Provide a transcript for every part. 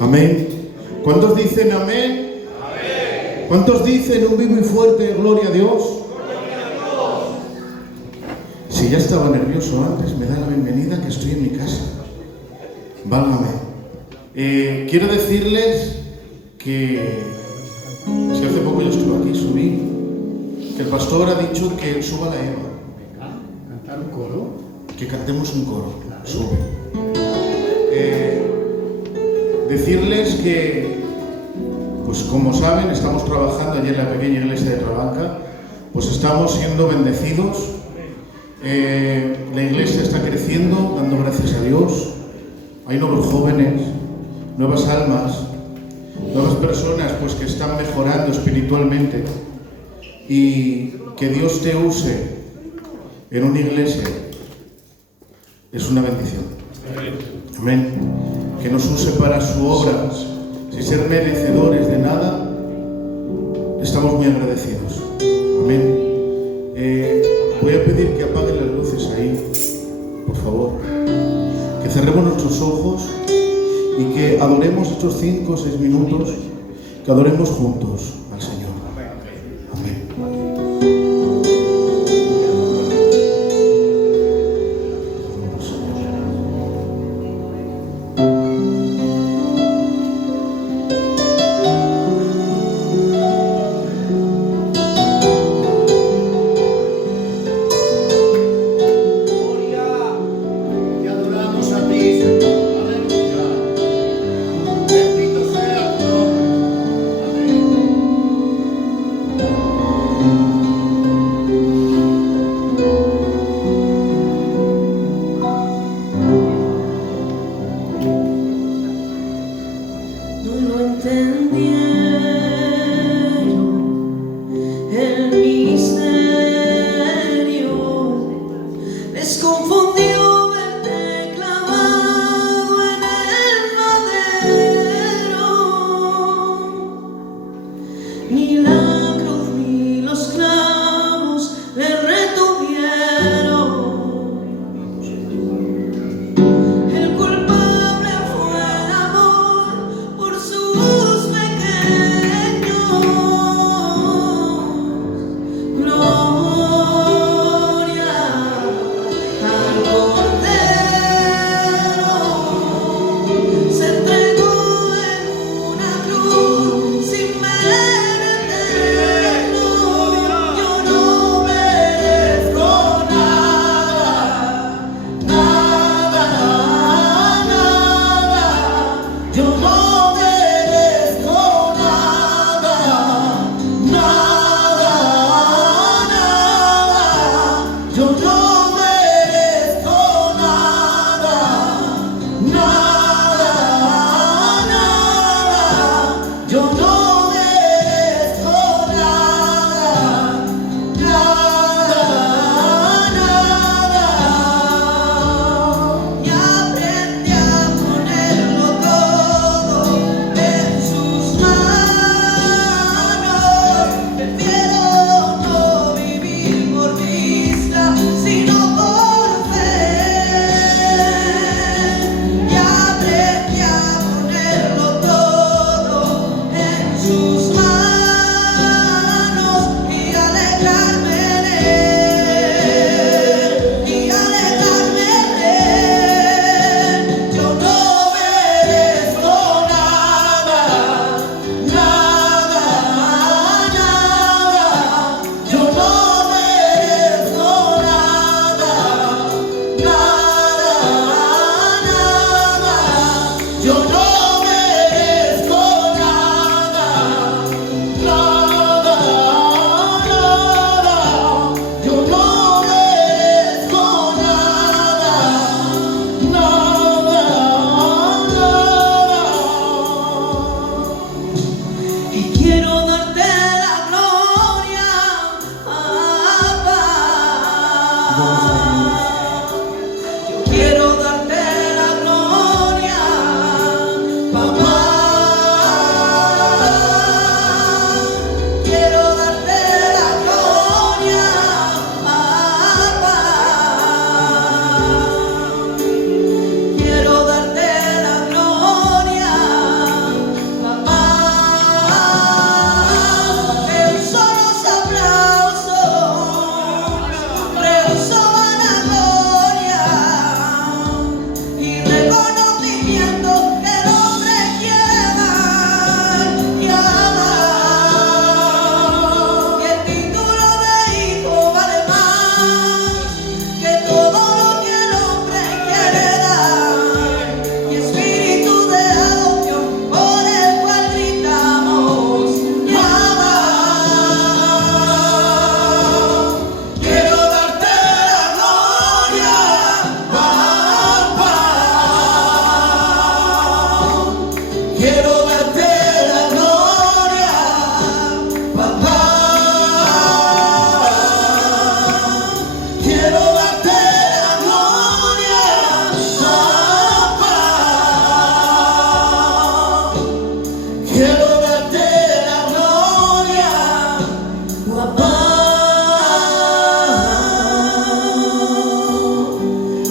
Amén. ¿Cuántos dicen amén? Amén. ¿Cuántos dicen un vivo y fuerte gloria a Dios? Gloria a Dios. Si ya estaba nervioso antes, me da la bienvenida que estoy en mi casa. Válgame. Quiero decirles que si hace poco yo estuve aquí, subí, que el pastor ha dicho que suba la Eva. ¿Cantar un coro? Que cantemos un coro. Claro. Sube. Decirles que, pues como saben, estamos trabajando allí en la pequeña iglesia de Trabanca, pues estamos siendo bendecidos. La iglesia está creciendo, dando gracias a Dios. Hay nuevos jóvenes, nuevas almas, nuevas personas pues que están mejorando espiritualmente, y que Dios te use en una iglesia es una bendición. Amén. Que nos use para su obra, sin ser merecedores de nada. Estamos muy agradecidos. Amén. Voy a pedir que apaguen las luces ahí, por favor. Que cerremos nuestros ojos y que adoremos estos 5 o 6 minutos, que adoremos juntos al Señor. Amén. Bendito sea tu nombre. Amén.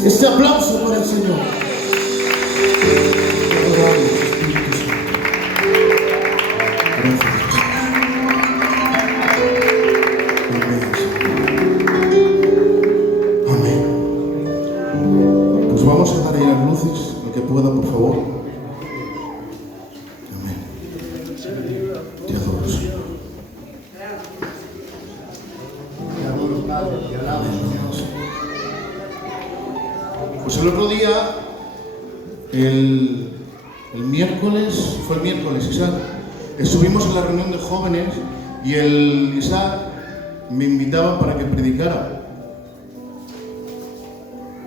Este aplauso para el Señor. Adoramos, Espíritu Santo. Gracias. Amén. Amén. Pues vamos a dar ahí las luces, el que pueda, por favor. Amén. Te adoro, Señor. Te adoro, Padre, te alabo, Señor. Pues el otro día, el miércoles, fue el miércoles, Isaac, estuvimos en la reunión de jóvenes y el Isaac me invitaba para que predicara.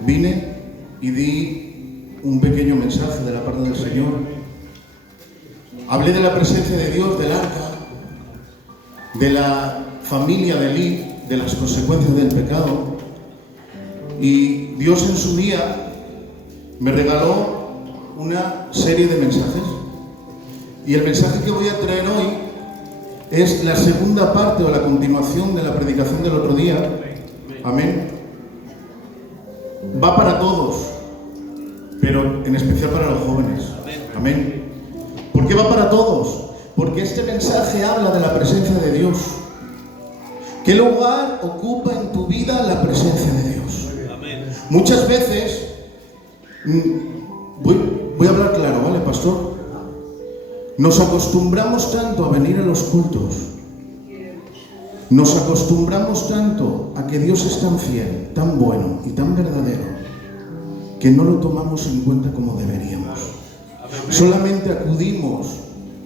Vine y di un pequeño mensaje de la parte del Señor. Hablé de la presencia de Dios, del arca, de la familia de Elí, de las consecuencias del pecado. Y Dios en su día me regaló una serie de mensajes. Y el mensaje que voy a traer hoy es la segunda parte o la continuación de la predicación del otro día. Amén. Va para todos, pero en especial para los jóvenes. Amén. ¿Por qué va para todos? Porque este mensaje habla de la presencia de Dios. ¿Qué lugar ocupa en tu vida la presencia de Dios? Muchas veces, voy a hablar claro, ¿vale, pastor? Nos acostumbramos tanto a venir a los cultos, nos acostumbramos tanto a que Dios es tan fiel, tan bueno y tan verdadero, que no lo tomamos en cuenta como deberíamos. Solamente acudimos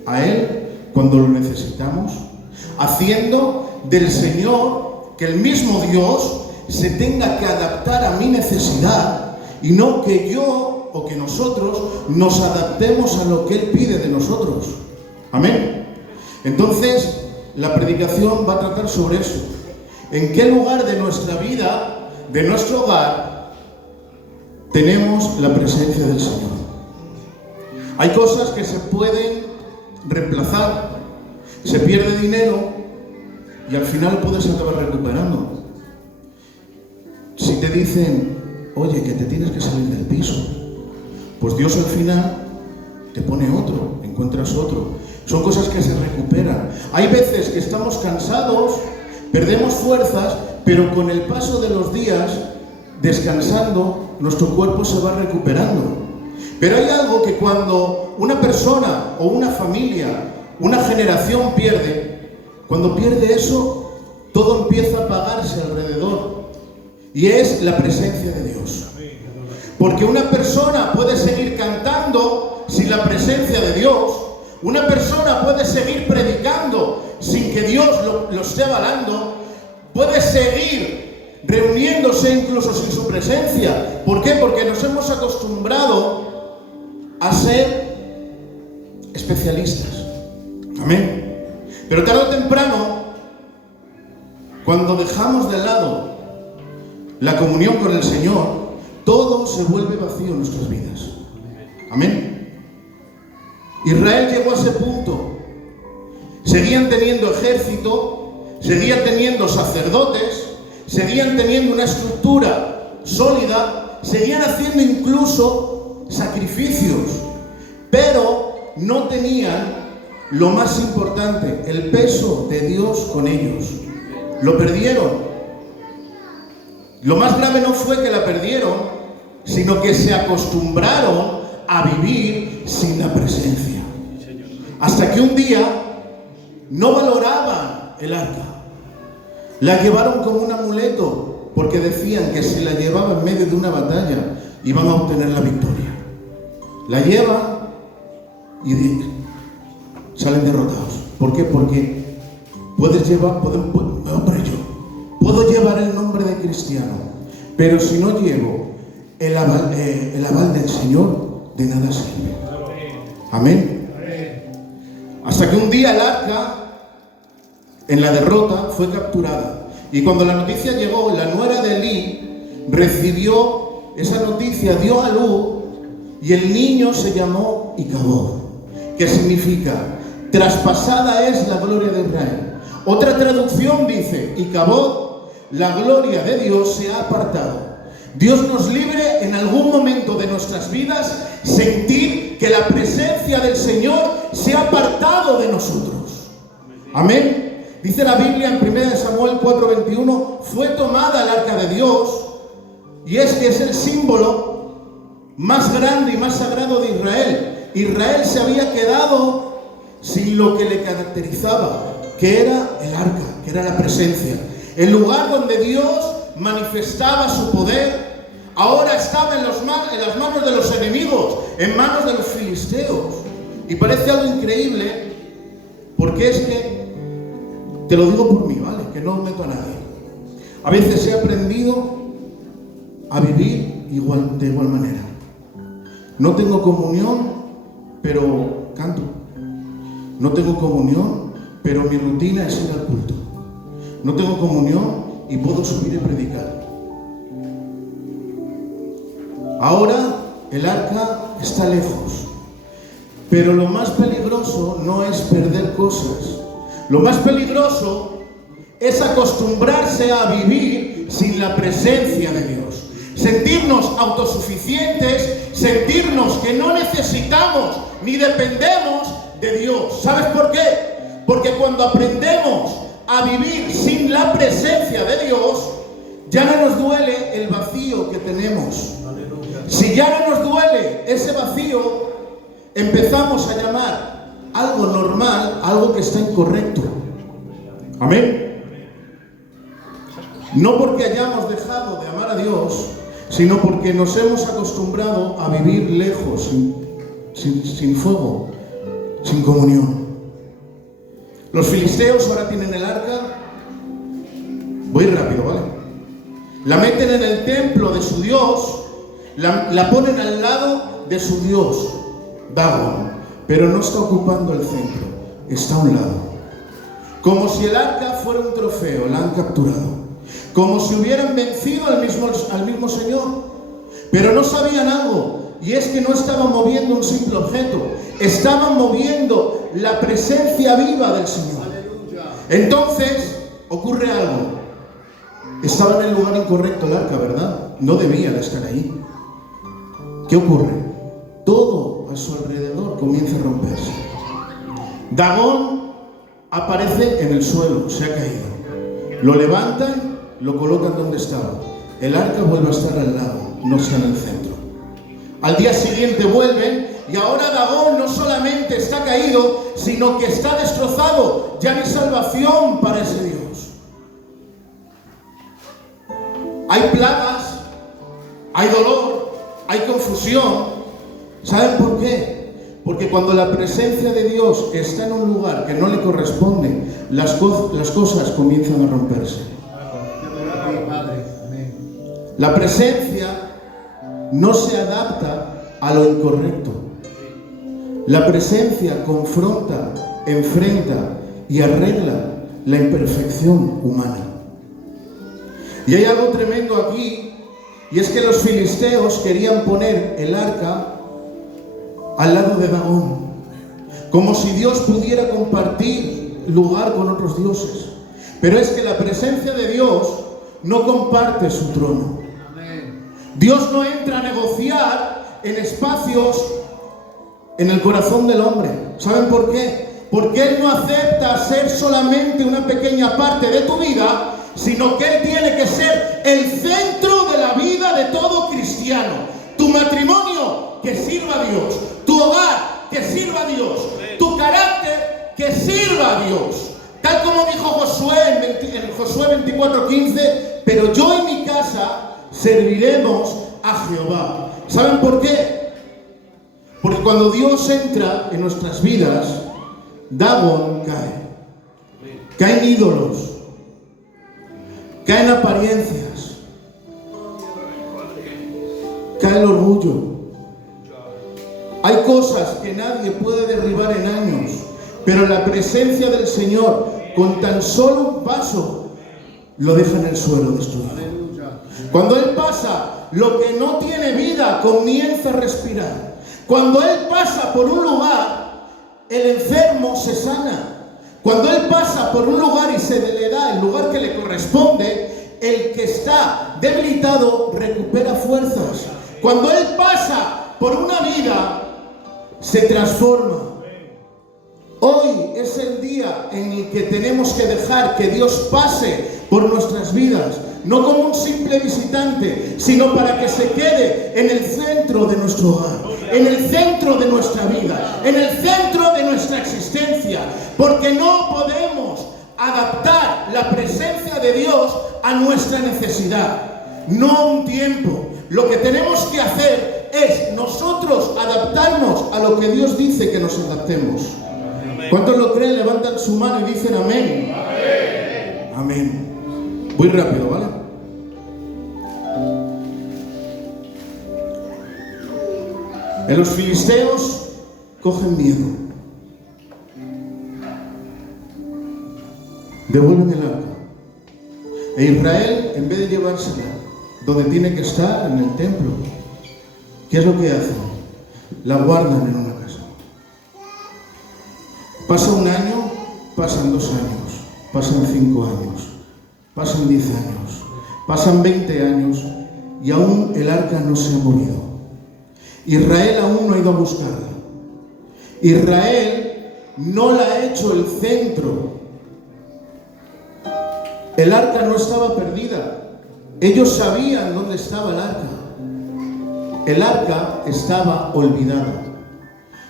a Él cuando lo necesitamos, haciendo del Señor que el mismo Dios se tenga que adaptar a mi necesidad y no que yo o que nosotros nos adaptemos a lo que Él pide de nosotros. Amén. Entonces, la predicación va a tratar sobre eso. ¿En qué lugar de nuestra vida, de nuestro hogar, tenemos la presencia del Señor? Hay cosas que se pueden reemplazar. Se pierde dinero y al final puedes acabar recuperando. Si te dicen, oye, que te tienes que salir del piso, pues Dios al final te pone otro, encuentras otro. Son cosas que se recuperan. Hay veces que estamos cansados, perdemos fuerzas, pero con el paso de los días, descansando, nuestro cuerpo se va recuperando. Pero hay algo que cuando una persona o una familia, una generación pierde, cuando pierde eso, todo empieza a apagarse alrededor. Y es la presencia de Dios. Porque una persona puede seguir cantando sin la presencia de Dios. Una persona puede seguir predicando sin que Dios lo esté avalando. Puede seguir reuniéndose incluso sin su presencia. ¿Por qué? Porque nos hemos acostumbrado a ser especialistas. Amén. Pero tarde o temprano, cuando dejamos de lado la comunión con el Señor, todo se vuelve vacío en nuestras vidas. Amén. Israel llegó a ese punto. Seguían teniendo ejército, seguían teniendo sacerdotes, seguían teniendo una estructura sólida, seguían haciendo incluso sacrificios, pero no tenían lo más importante, el peso de Dios con ellos. Lo perdieron. Lo más grave no fue que la perdieron, sino que se acostumbraron a vivir sin la presencia. Hasta que un día no valoraban el arca. La llevaron como un amuleto, porque decían que si la llevaban en medio de una batalla, iban a obtener la victoria. La llevan y salen derrotados. ¿Por qué? Porque puedes llevar, puedo llevar el nombre de cristiano, pero si no llevo el aval del Señor, de nada sirve. Amén. Hasta que un día el arca, en la derrota, fue capturada. Y cuando la noticia llegó, la nuera de Elí recibió esa noticia, dio a luz, y el niño se llamó Icabod, que significa, traspasada es la gloria de Israel. Otra traducción dice, Icabod, la gloria de Dios se ha apartado. Dios nos libre en algún momento de nuestras vidas sentir que la presencia del Señor se ha apartado de nosotros. Amén. Dice la Biblia en 1 Samuel 4:21, fue tomada el arca de Dios, y es que es el símbolo más grande y más sagrado de Israel. Israel se había quedado sin lo que le caracterizaba, que era el arca, que era la presencia. El lugar donde Dios manifestaba su poder, ahora estaba en las manos de los enemigos, en manos de los filisteos. Y parece algo increíble, porque es que, te lo digo por mí, ¿vale? Que no meto a nadie. A veces he aprendido a vivir de igual manera. No tengo comunión, pero canto. No tengo comunión, pero mi rutina es ir al culto. No tengo comunión y puedo subir y predicar. Ahora el arca está lejos, pero lo más peligroso no es perder cosas. Lo más peligroso es acostumbrarse a vivir sin la presencia de Dios. Sentirnos autosuficientes, sentirnos que no necesitamos ni dependemos de Dios. ¿Sabes por qué? Porque cuando aprendemos a vivir sin la presencia de Dios, ya no nos duele el vacío que tenemos. Si ya no nos duele ese vacío, empezamos a llamar algo normal algo que está incorrecto. Amén. No porque hayamos dejado de amar a Dios, sino porque nos hemos acostumbrado a vivir lejos, sin fuego, sin comunión. Los filisteos ahora tienen el arca. Voy rápido, ¿vale? La meten en el templo de su Dios, la ponen al lado de su Dios, Dagón, pero no está ocupando el centro, está a un lado. Como si el arca fuera un trofeo, la han capturado. Como si hubieran vencido al mismo Señor. Pero no sabían algo, y es que no estaban moviendo un simple objeto, estaban moviendo la presencia viva del Señor. Entonces ocurre algo. Estaba en el lugar incorrecto el arca, ¿verdad? No debía de estar ahí. ¿Qué ocurre? Todo a su alrededor comienza a romperse. Dagón aparece en el suelo, se ha caído. Lo levantan, lo colocan donde estaba. El arca vuelve a estar al lado, no está en el centro. Al día siguiente vuelven y ahora Dagón no solamente está caído, sino que está destrozado. Ya no hay salvación para ese Dios. Hay plagas, hay dolor, hay confusión. ¿Saben por qué? Porque cuando la presencia de Dios está en un lugar que no le corresponde, las cosas comienzan a romperse. La presencia no se adapta a lo incorrecto. La presencia confronta, enfrenta y arregla la imperfección humana. Y hay algo tremendo aquí, y es que los filisteos querían poner el arca al lado de Dagón, como si Dios pudiera compartir lugar con otros dioses. Pero es que la presencia de Dios no comparte su trono. Dios no entra a negociar en espacios en el corazón del hombre. ¿Saben por qué? Porque Él no acepta ser solamente una pequeña parte de tu vida, sino que Él tiene que ser el centro de la vida de todo cristiano. Tu matrimonio, que sirva a Dios. Tu hogar, que sirva a Dios. Tu carácter, que sirva a Dios. Tal como dijo Josué en Josué 24:15, pero yo y mi casa serviremos a Jehová. ¿Saben por qué? Porque cuando Dios entra en nuestras vidas, Dagón cae. Caen ídolos. Caen apariencias. Cae el orgullo. Hay cosas que nadie puede derribar en años, pero la presencia del Señor, con tan solo un paso, lo deja en el suelo destruido. Cuando Él pasa, lo que no tiene vida comienza a respirar. Cuando Él pasa por un lugar, el enfermo se sana. Cuando Él pasa por un lugar y se le da el lugar que le corresponde, el que está debilitado recupera fuerzas. Cuando él pasa por una vida, se transforma. Hoy es el día en el que tenemos que dejar que Dios pase por nuestras vidas, no como un simple visitante, sino para que se quede en el centro de nuestro hogar, en el centro de nuestra vida, en el centro de nuestra existencia, porque no podemos adaptar la presencia de Dios a nuestra necesidad, no a un tiempo. Lo que tenemos que hacer es nosotros adaptarnos a lo que Dios dice que nos adaptemos. ¿Cuántos lo creen? Levantan su mano y dicen amén. Amén. Amén. Muy rápido, ¿vale? En los filisteos cogen miedo. Devuelven el arca. E Israel, en vez de llevársela donde tiene que estar, en el templo, ¿qué es lo que hacen? La guardan en una casa. Pasa un año, pasan 2 años, pasan 5 años, pasan 10 años, pasan 20 años y aún el arca no se ha movido. Israel aún no ha ido a buscarla. Israel no la ha hecho el centro. El arca no estaba perdida. Ellos sabían dónde estaba el arca. El arca estaba olvidada.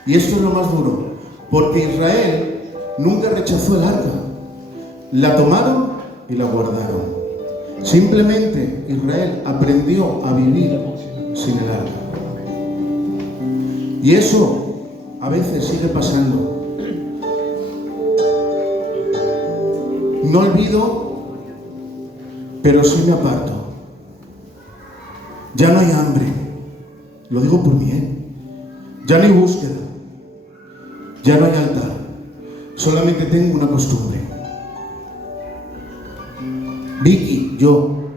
Y esto es lo más duro, porque Israel nunca rechazó el arca. La tomaron y la guardaron. Simplemente Israel aprendió a vivir sin el arca. Y eso a veces sigue pasando. No olvido, pero sí me aparto. Ya no hay hambre. Lo digo por mí, ¿eh? Ya no hay búsqueda. Ya no hay altar. Solamente tengo una costumbre. Vicky, yo.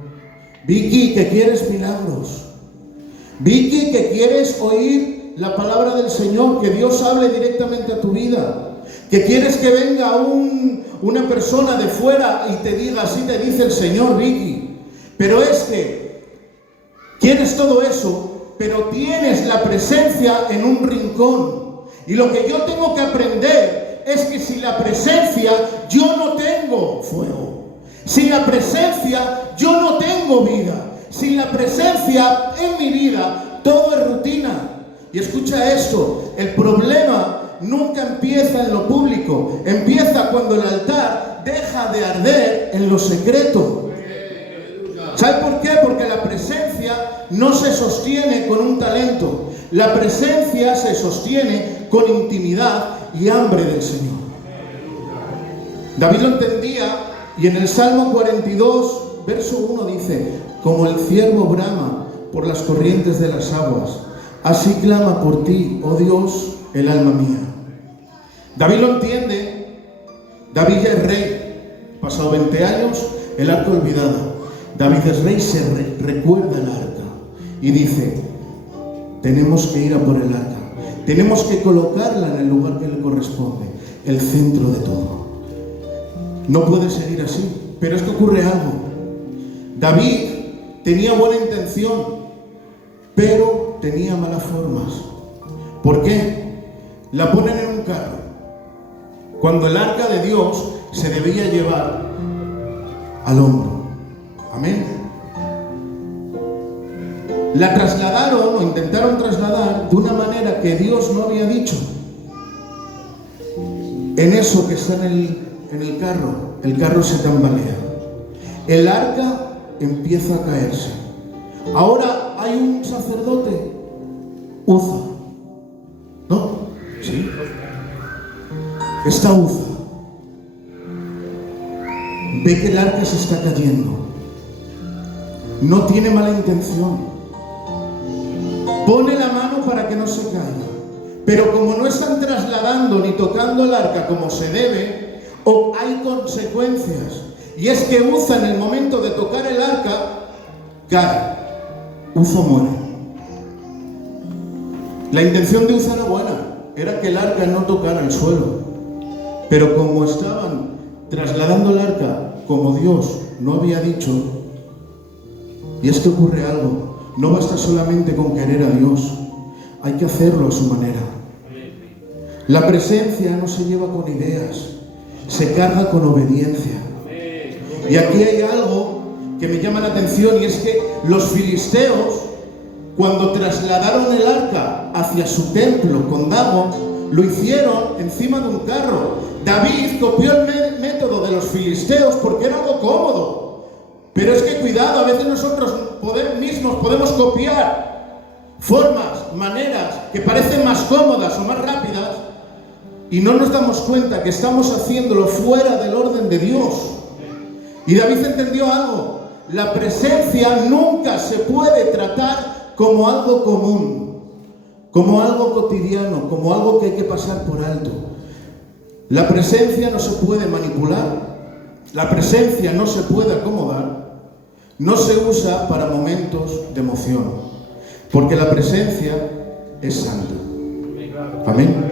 Vicky, que quieres milagros. Vicky, que quieres oír la palabra del Señor, que Dios hable directamente a tu vida. Que quieres que venga una persona de fuera y te diga, así te dice el Señor, Vicky. Pero es que quieres todo eso, pero tienes la presencia en un rincón. Y lo que yo tengo que aprender es que sin la presencia yo no tengo fuego. Sin la presencia yo no tengo vida. Sin la presencia en mi vida todo es rutina. Y escucha esto, el problema nunca empieza en lo público, empieza cuando el altar deja de arder en lo secreto. ¿Sabe por qué? Porque la presencia no se sostiene con un talento. La presencia se sostiene con intimidad y hambre del Señor. David lo entendía y en el Salmo 42, verso 1 dice: como el ciervo brama por las corrientes de las aguas, así clama por ti, oh Dios, el alma mía. David lo entiende. David es rey. Pasado 20 años, el arca olvidada. David es rey, se recuerda el arca y dice: tenemos que ir a por el arca. Tenemos que colocarla en el lugar que le corresponde, el centro de todo. No puede seguir así, pero es que ocurre algo. David tenía buena intención, pero tenía malas formas. ¿Por qué? La ponen en un carro, cuando el arca de Dios se debía llevar al hombro. Amén. La trasladaron o intentaron trasladar de una manera que Dios no había dicho. En eso que está en el carro se tambalea. El arca empieza a caerse. Ahora hay un sacerdote, Uza. ¿No? Sí. Está Uza. Ve que el arca se está cayendo. No tiene mala intención. Pone la mano para que no se caiga. Pero como no están trasladando ni tocando el arca como se debe, hay consecuencias. Y es que Uza, en el momento de tocar el arca, cae. Uza muere. La intención de Uza era buena. Era que el arca no tocara el suelo. Pero como estaban trasladando el arca como Dios no había dicho, Y es que ocurre algo. No basta solamente con querer a Dios, hay que hacerlo a su manera. La presencia no se lleva con ideas, se carga con obediencia. Y aquí hay algo que me llama la atención, y es que los filisteos, cuando trasladaron el arca hacia su templo con Dagón, lo hicieron encima de un carro. David copió el método de los filisteos porque era algo cómodo. Pero es que cuidado, a veces nosotros mismos podemos copiar formas, maneras que parecen más cómodas o más rápidas, y no nos damos cuenta que estamos haciéndolo fuera del orden de Dios. Y David entendió algo: la presencia nunca se puede tratar como algo común, como algo cotidiano, como algo que hay que pasar por alto. La presencia no se puede manipular, la presencia no se puede acomodar, no se usa para momentos de emoción, porque la presencia es santa. Amén.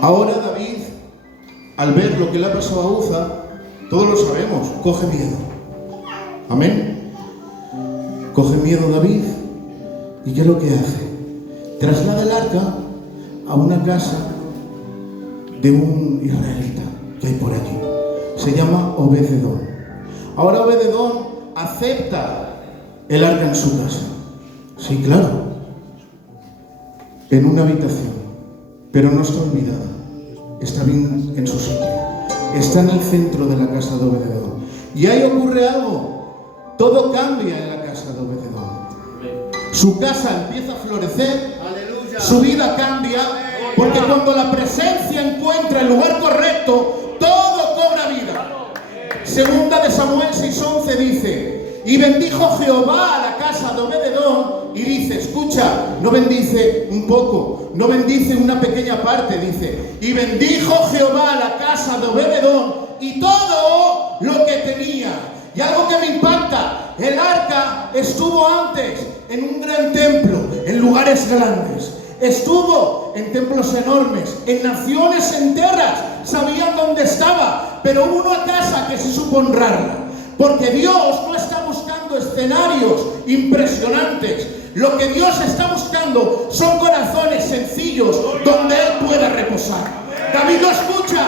Ahora David, al ver lo que le ha pasado a Uza, todos lo sabemos, coge miedo. Amén. Coge miedo David, ¿y qué es lo que hace? Traslada el arca a una casa de un israelita que hay por allí. Se llama Obed-edom. Ahora Obed-edom acepta el arca en su casa. Sí, claro. En una habitación. Pero no está olvidada. Está bien en su sitio. Está en el centro de la casa de Obed-edom. Y ahí ocurre algo. Todo cambia en la casa de Obed-edom. Su casa empieza a florecer. Aleluya. Su vida cambia. Porque cuando la presencia encuentra el lugar correcto, todo cobra vida. Segunda de Samuel 6:11 dice: y bendijo Jehová a la casa de Obed-edom. Y dice, escucha, no bendice un poco, no bendice una pequeña parte, dice: y bendijo Jehová a la casa de Obed-edom y todo lo que tenía. Y algo que me impacta: el arca estuvo antes en un gran templo, en lugares grandes. Estuvo en templos enormes, en naciones enteras sabían dónde estaba, pero hubo una casa que se supo honrarla, porque Dios no está buscando escenarios impresionantes. Lo que Dios está buscando son corazones sencillos donde Él pueda reposar. David lo escucha,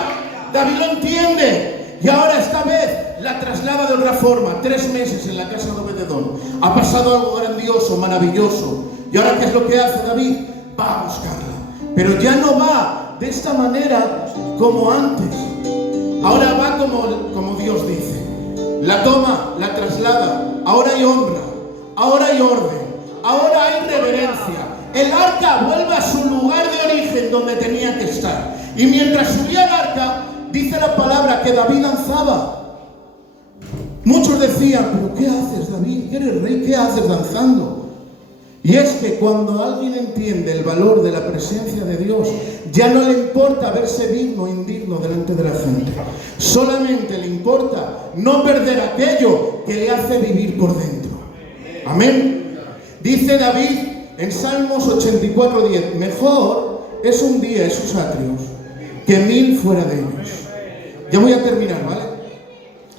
David lo entiende, y ahora esta vez la traslada de otra forma. 3 meses en la casa de Obed-edom. Ha pasado algo grandioso, maravilloso. ¿Y ahora qué es lo que hace David? Va a buscarla, pero ya no va de esta manera como antes. Ahora va como Dios dice. La toma, la traslada. Ahora hay honra, ahora hay orden, ahora hay reverencia. El arca vuelve a su lugar de origen donde tenía que estar. Y mientras subía el arca, dice la palabra que David danzaba. Muchos decían: ¿pero qué haces, David? ¿Que eres rey? ¿Qué haces danzando? Y es que cuando alguien entiende el valor de la presencia de Dios, ya no le importa verse digno o indigno delante de la gente. Solamente le importa no perder aquello que le hace vivir por dentro. Amén. Dice David en Salmos 84:10: mejor es un día en sus atrios que 1000 fuera de ellos. Ya voy a terminar, ¿vale?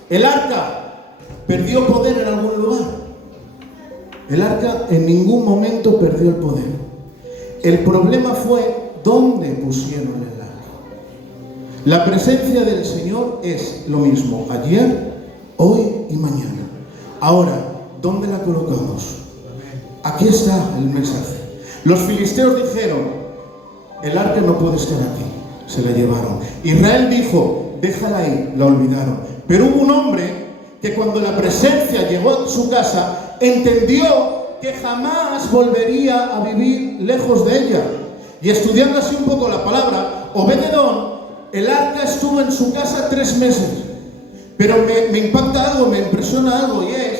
El arca perdió poder en algún lugar. El arca en ningún momento perdió el poder. El problema fue dónde pusieron el arca. La presencia del Señor es lo mismo ayer, hoy y mañana. Ahora, ¿dónde la colocamos? Aquí está el mensaje. Los filisteos dijeron: el arca no puede estar aquí. Se la llevaron. Israel dijo: déjala ahí. La olvidaron. Pero hubo un hombre que cuando la presencia llegó a su casa, entendió que jamás volvería a vivir lejos de ella. Y estudiando así un poco la palabra, Obed-edom, el arca estuvo en su casa 3 meses. Pero me impacta algo, me impresiona algo, y es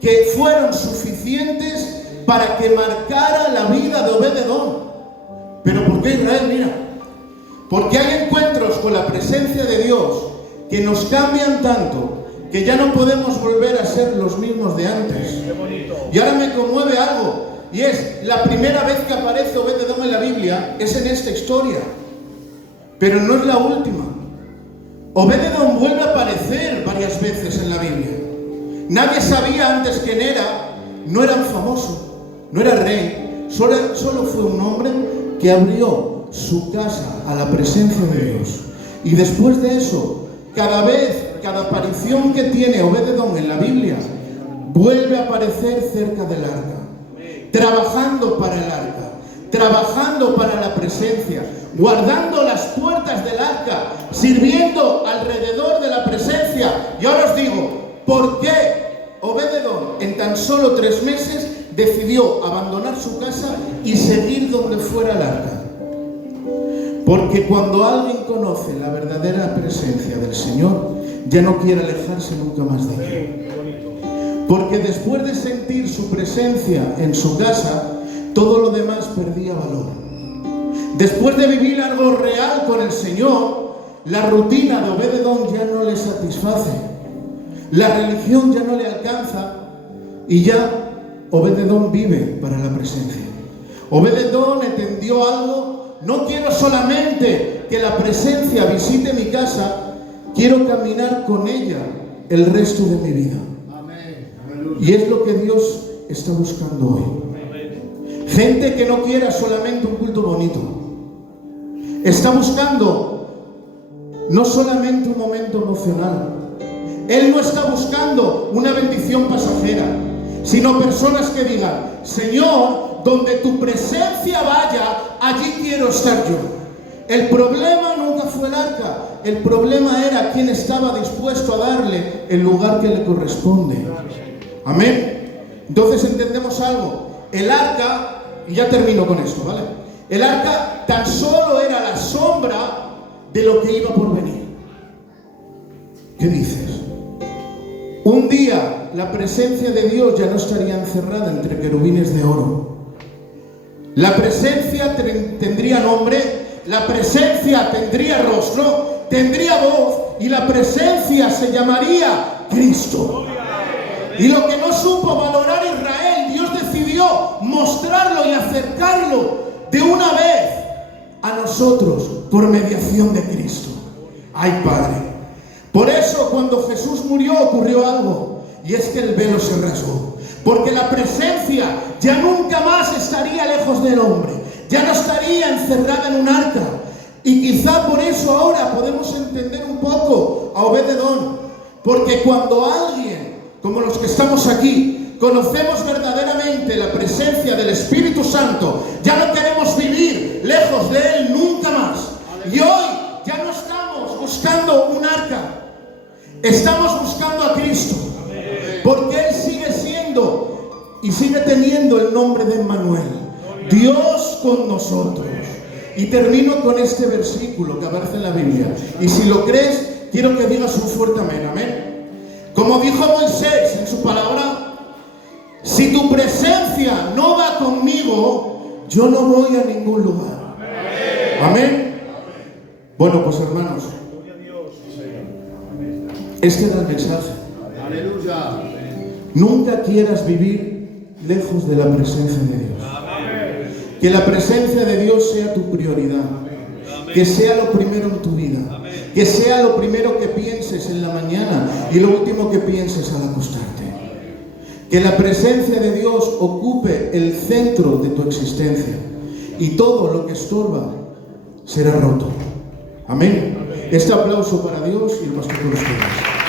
que fueron suficientes para que marcara la vida de Obed-edom. Pero ¿por qué Israel? Mira, porque hay encuentros con la presencia de Dios que nos cambian tanto que ya no podemos volver a ser los mismos de antes. Y ahora me conmueve algo, y es la primera vez que aparece Obed-edom en la Biblia es en esta historia, pero no es la última. Obed-edom vuelve a aparecer varias veces en la Biblia. Nadie sabía antes quién era. No era un famoso, no era rey. Solo fue un hombre que abrió su casa a la presencia de Dios. Y después de eso, cada aparición que tiene Obed-Edom en la Biblia, vuelve a aparecer cerca del arca, trabajando para el arca, trabajando para la presencia, guardando las puertas del arca, sirviendo alrededor de la presencia. Y ahora os digo, ¿por qué Obed-Edom en tan solo 3 meses decidió abandonar su casa y seguir donde fuera el arca? Porque cuando alguien conoce la verdadera presencia del Señor, ya no quiere alejarse nunca más de él. Porque después de sentir su presencia en su casa, todo lo demás perdía valor. Después de vivir algo real con el Señor, la rutina de Obed-Edom ya no le satisface. La religión ya no le alcanza y ya Obed-Edom vive para la presencia. Obed-Edom entendió algo. No quiero solamente que la presencia visite mi casa, quiero caminar con ella el resto de mi vida. Y es lo que Dios está buscando hoy. Gente que no quiera solamente un culto bonito. Está buscando no solamente un momento emocional. Él no está buscando una bendición pasajera, sino personas que digan: Señor, donde tu presencia vaya, allí quiero estar yo. El problema nunca fue el arca. El problema era quién estaba dispuesto a darle el lugar que le corresponde. Amén. Entonces entendemos algo. El arca, y ya termino con esto, ¿vale? El arca tan solo era la sombra de lo que iba por venir. ¿Qué dices? Un día la presencia de Dios ya no estaría encerrada entre querubines de oro. La presencia tendría nombre, la presencia tendría rostro, tendría voz, y la presencia se llamaría Cristo. Y lo que no supo valorar Israel, Dios decidió mostrarlo y acercarlo de una vez a nosotros por mediación de Cristo. ¡Ay, Padre! Por eso cuando Jesús murió ocurrió algo, y es que el velo se rasgó. Porque la presencia ya nunca más estaría lejos del hombre, ya no estaría encerrada en un arca. Y quizá por eso ahora podemos entender un poco a Obed-Edom. Porque cuando alguien, como los que estamos aquí, conocemos verdaderamente la presencia del Espíritu Santo, ya no queremos vivir lejos de Él nunca más. Y hoy ya no estamos buscando un arca, estamos buscando a Cristo. Porque Él sigue siendo y sigue teniendo el nombre de Emmanuel, Dios con nosotros. Y termino con este versículo que aparece en la Biblia. Y si lo crees, quiero que digas un fuerte amén, amén. Como dijo Moisés en su palabra: si tu presencia no va conmigo, yo no voy a ningún lugar. Amén. Bueno, pues hermanos, este era el mensaje. Aleluya. Nunca quieras vivir lejos de la presencia de Dios. Que la presencia de Dios sea tu prioridad. Que sea lo primero en tu vida. Que sea lo primero que pienses en la mañana y lo último que pienses al acostarte. Que la presencia de Dios ocupe el centro de tu existencia. Y todo lo que estorba será roto. Amén. Este aplauso para Dios y el pastor con ustedes.